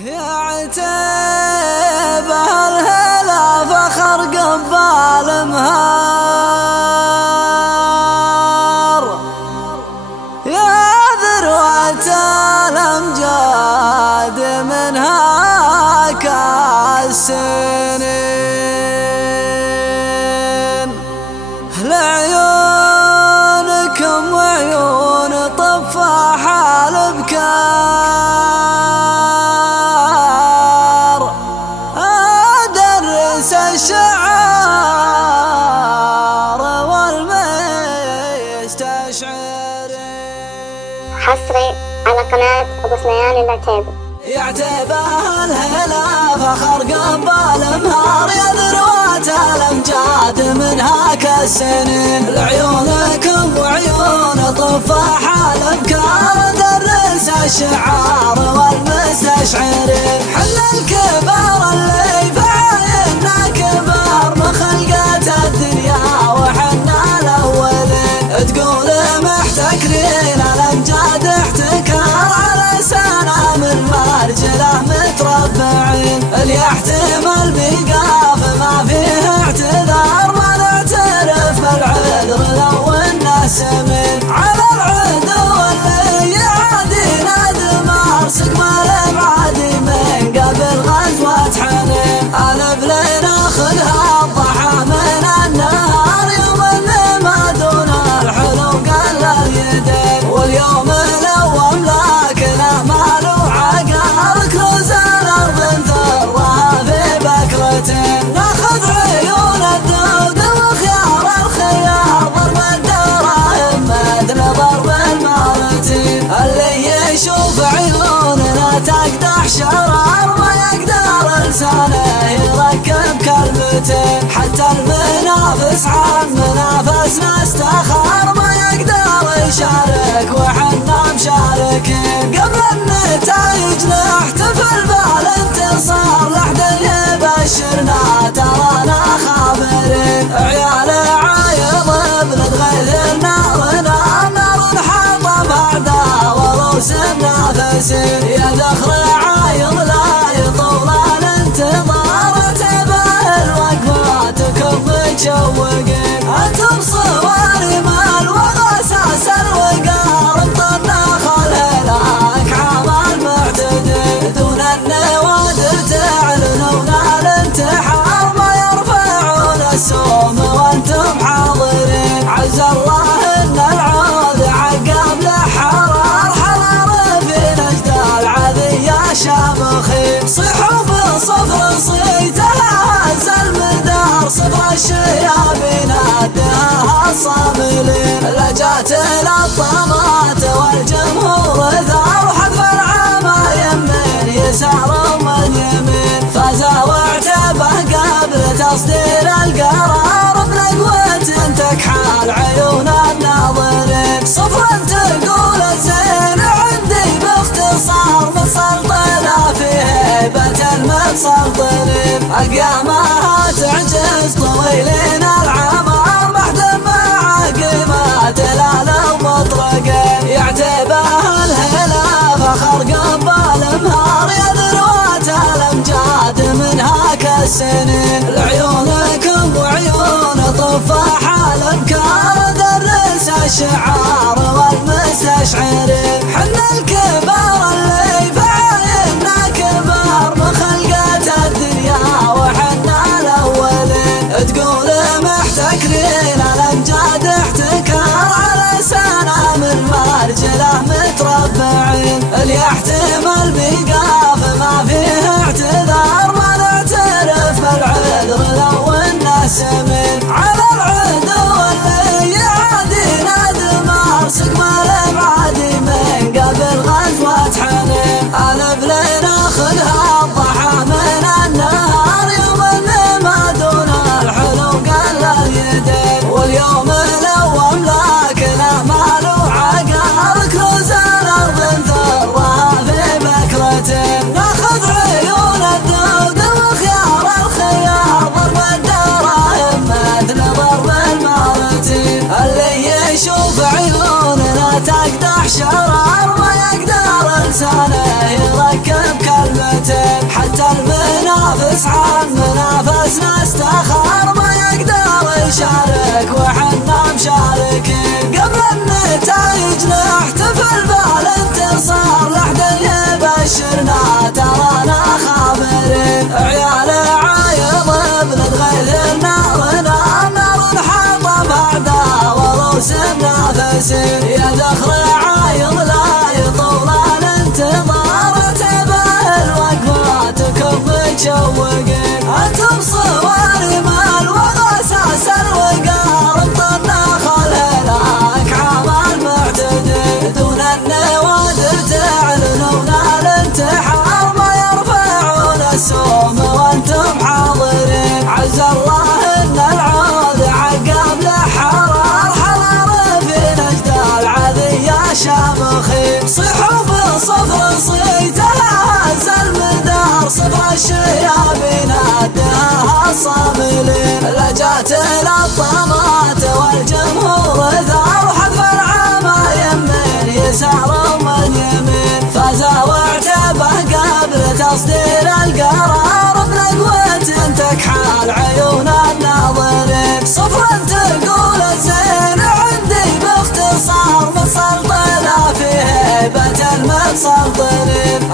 يا عتيب الهلا فخر قبال مهار، يا ذروة الأمجاد منها كالسنين، لعيونكم وعيون طفاح الابكار، ادرس الشعار والمستشعرين. حصري على قناة أبو سنيان العتيبي. يا عتيب الهلا فخر قبال مهار، يا ذروة الأمجاد منها كالسنين، لعيونكم وعيون طفاح الأبكار، درس الشعار والمستشعرين. حل الكبار اللي بعايننا كبار مخلقات الدنيا وحنا الأولين، تقول محتكرين الأمجاد احتكار، على سنام المرجلة متربعين، اللي يحتمل بيقاف ما فيه اعتذار، ما نعترف بالعذر لو الناس من على العدو اللي يعادينا دمار، سقم الابعادي من قبل غزوة حنين، الف لناخذها الضحى من النهار، يوم اللي ما دون الحلو قل اليدين، واليوم الاول لكن مال وعقار، كنوز الارض نثرها في بكرتين، ناخذ عيون الدود وخيار الخيار، ضرب الدراهم مثل ضرب المارتين، اللي يشوف عيوننا تقدح شرار، ما يقدر لسانه يركب كلمتين، حتى المنافس عن منافسنا استخار، ما يقدر يشارك وحنا مشاركين، قبل النتائج نحتفل بالانتصار، لحد يبشرنا ترانا خابرين، عيال عايض بنتغيث النار نار حطب اعداء وروس النافسين، يا ذخر عايض لا يطول الانتظار، تبع الوقفاتكم متشوقين، انتم صوارم الوغاساس الوقار، بطناخ الهلاك عام المعتدين، دون النوادر تعلنون الانتحار، ما يرفعون السوم وانتم حاضرين، عز الله ان العود عقاب لحرار، حرار في نجد العذية شامخين، صيحوا بصفر صيتها هز المدار، صفر الشيابين اداها الصاملين، لجات الطامات والجمهور ثار، وحذف العمايم من يسار ومن يمين، فاز واعتبه قبل تصدير القرار، بنقوة تكحل عيون الناظرين، صفر تقول الزين عندي باختصار، متسلطنة في هيبة المتسلطنين، اقيامها تعجز طويلين العمار، بعد مع قيمات الآلة ومطرقين، يا عتيب الهلا فخر قبال مهار، يا ذروة الأمجاد منها كالسنين، لعيونكم وعيون طفاح الأبكار، درس الشعار والمستشعرين، حنا الكبار اللي بعايننا كبار مخلقات الدنيا وحنا الأولين، تقول محتكرين الأمجاد احتكار، على سنام المرجلة متربعين، اللي يحتمل بيقاف ما فيه اعتذار، ما نعترف بالعذر لو الناس من على العدو اللي يعادينا دمار، سقم الابعادي من شارك وحنا مشاركين، قبل النتائج نحتفل بالانتصار، لحد يبشرنا ترانا خابرين. عيال عايض بنتغير نارنا، نار حطب أعداء وروس النافسين. يا ذخر عايض لا يطول الانتظار، تبه الوقفاتكم متشوقين. انتم صوارم الوغى اساس الوقار، بطناخ الهلاك عمل معتدل، دون النوادر تعلنون الانتحار، ما يرفعون السوم وانتم حاضرين. عز الله ان العود عقب لحرار، حرار في نجد العذية شامخين. صيحوا بصفر صيتها هز المدار، صفر الشيابين اداها الصاملين. لجات الطامات والجمهور ثار، حذف العمايم من يسار ومن يمين. فاز واعتبه قبل تصدير القرار، بنقوة تكحل عيون الناظرين. صفر تقول الزين عندي باختصار، متسلطنة في هيبة المتسلطنين.